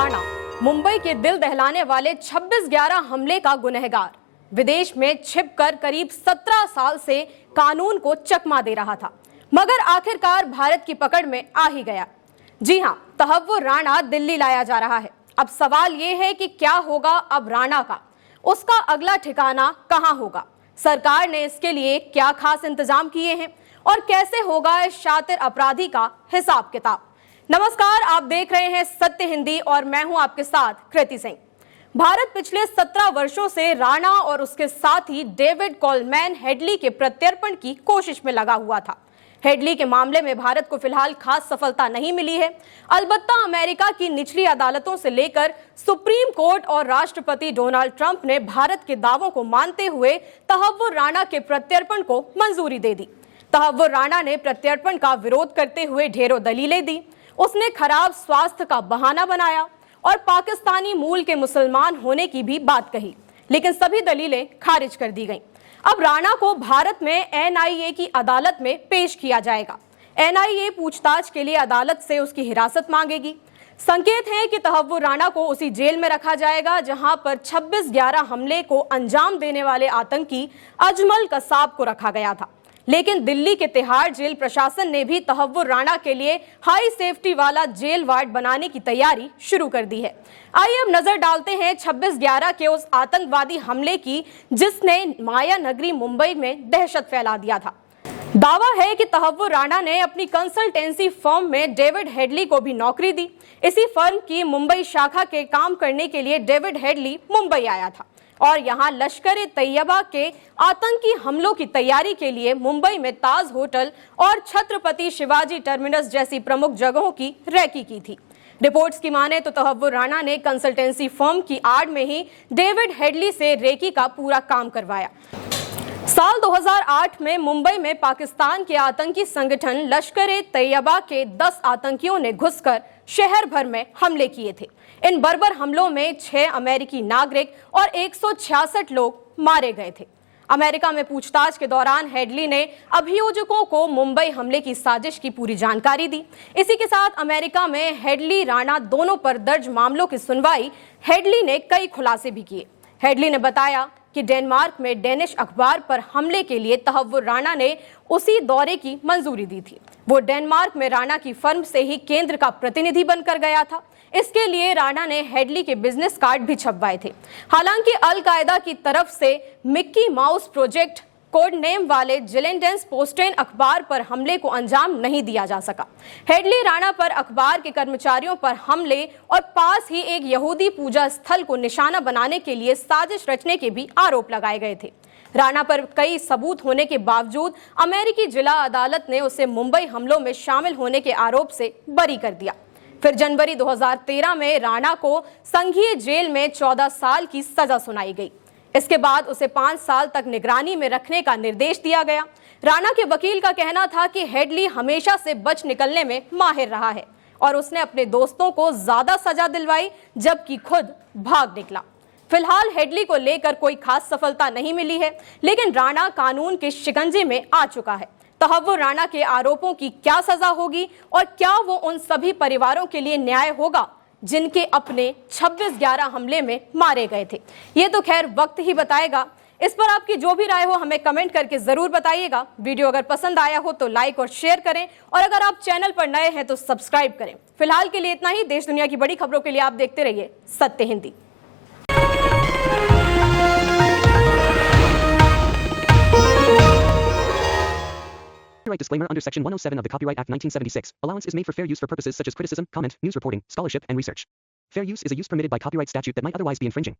राणा, मुंबई के दिल दहलाने वाले 26/11 हमले का गुनहगार, विदेश में छिपकर करीब 17 साल से कानून को चकमा दे रहा था, मगर आखिरकार भारत की पकड़ में आ ही गया। जी हां, तहव्वुर राणा दिल्ली लाया जा रहा है। अब सवाल ये है कि क्या होगा अब राणा का, उसका अगला ठिकाना कहां होगा, सरकार ने इसके लिए क्या खास इंतजाम किए हैं और कैसे होगा इस शातिर अपराधी का हिसाब किताब। नमस्कार, आप देख रहे हैं सत्य हिंदी और मैं हूं आपके साथ कृति सिंह। भारत पिछले 17 वर्षों से राणा और उसके साथी डेविड कोलमैन हेडली के प्रत्यर्पण की कोशिश में लगा हुआ था। हेडली के मामले में भारत को फिलहाल खास सफलता नहीं मिली है। अलबत्ता अमेरिका की निचली अदालतों से लेकर सुप्रीम कोर्ट और राष्ट्रपति डोनाल्ड ट्रंप ने भारत के दावों को मानते हुए तहव्वुर राणा के प्रत्यर्पण को मंजूरी दे दी। तहव्वुर राणा ने प्रत्यर्पण का विरोध करते हुए ढेरों दलीलें दी। उसने खराब स्वास्थ्य का बहाना बनाया और पाकिस्तानी मूल के मुसलमान होने की भी बात कही, लेकिन सभी दलीलें खारिज कर दी गईं। अब राणा को भारत में एनआईए की अदालत में पेश किया जाएगा। एनआईए पूछताछ के लिए अदालत से उसकी हिरासत मांगेगी। संकेत है कि तहव्वुर राणा को उसी जेल में रखा जाएगा जहां पर 26/11 हमले को अंजाम देने वाले आतंकी अजमल कसाब को रखा गया था। लेकिन दिल्ली के तिहाड़ जेल प्रशासन ने भी तहव्वुर राणा के लिए हाई सेफ्टी वाला जेल वार्ड बनाने की तैयारी शुरू कर दी है। आइए अब नजर डालते हैं 26/11 के उस आतंकवादी हमले की जिसने माया नगरी मुंबई में दहशत फैला दिया था। दावा है कि तहव्वुर राणा ने अपनी कंसल्टेंसी फर्म में डेविड हेडली को भी नौकरी दी। इसी फर्म की मुंबई शाखा के काम करने के लिए डेविड हेडली मुंबई आया था और यहां लश्कर-ए-तैयबा के आतंकी हमलों की तैयारी के लिए मुंबई में ताज होटल और छत्रपति शिवाजी टर्मिनस जैसी प्रमुख जगहों की रैकी की थी। रिपोर्ट्स की माने तो तहव्वुर राणा ने कंसल्टेंसी फर्म की आड़ में ही डेविड हेडली से रेकी का पूरा काम करवाया। साल 2008 में मुंबई में पाकिस्तान के आतंकी संगठन लश्कर-ए-तैयबा के 10 आतंकियों ने घुसकर शहर भर में हमले किए थे। इन बर्बर हमलों में 6 अमेरिकी नागरिक और 166 लोग मारे गए थे। अमेरिका में पूछताछ के दौरान हेडली ने अभियोजकों को मुंबई हमले की साजिश की पूरी जानकारी दी। इसी के साथ अमेरिका में हेडली राणा दोनों पर दर्ज मामलों की सुनवाई हेडली ने कई खुलासे भी किए। हेडली ने बताया कि डेनमार्क में डेनिश अखबार पर हमले के लिए तहव्वुर राणा ने उसी दौरे की मंजूरी दी थी। वो डेनमार्क में राणा की फर्म से ही केंद्र का प्रतिनिधि बनकर गया था। इसके लिए राणा ने हेडली के बिजनेस कार्ड भी छपवाए थे। हालांकि अल कायदा की तरफ से Mickey mouse project code name वाले जिलेंडेंस पोस्टेन अखबार पर हमले को अंजाम नहीं दिया जा सका। हेडली राणा पर अखबार के कर्मचारियों पर हमले और पास ही एक यहूदी पूजा स्थल को निशाना बनाने के लिए साजिश रचने के भी आरोप लगाए गए थे। राणा पर कई सबूत होने के बावजूद अमेरिकी जिला अदालत ने उसे मुंबई हमलों में शामिल होने के आरोप से बरी कर दिया। फिर जनवरी 2013 में राणा को संघीय जेल में 14 साल की सजा सुनाई गई। इसके बाद उसे 5 साल तक निगरानी में रखने का निर्देश दिया गया। राणा के वकील का कहना था कि हेडली हमेशा से बच निकलने में माहिर रहा है और उसने अपने दोस्तों को ज्यादा सजा दिलवाई जबकि खुद भाग निकला। फिलहाल हेडली को लेकर कोई खास सफलता नहीं मिली है, लेकिन राणा कानून के शिकंजे में आ चुका है। तहव्वुर राणा के आरोपों की क्या सजा होगी और क्या वो उन सभी परिवारों के लिए न्याय होगा जिनके अपने 26/11 हमले में मारे गए थे? ये तो खैर वक्त ही बताएगा। इस पर आपकी जो भी राय हो हमें कमेंट करके जरूर बताइएगा। वीडियो अगर पसंद आया हो तो लाइक और शेयर करें और अगर आप चैनल पर नए हैं तो सब्सक्राइब करें। फिलहाल के लिए इतना ही। देश दुनिया की बड़ी खबरों के लिए आप देखते रहिए सत्य Hindi. Copyright disclaimer under Section 107 of the Copyright Act 1976. Allowance is made for fair use for purposes such as criticism, comment, news reporting, scholarship, and research. Fair use is a use permitted by copyright statute that might otherwise be infringing.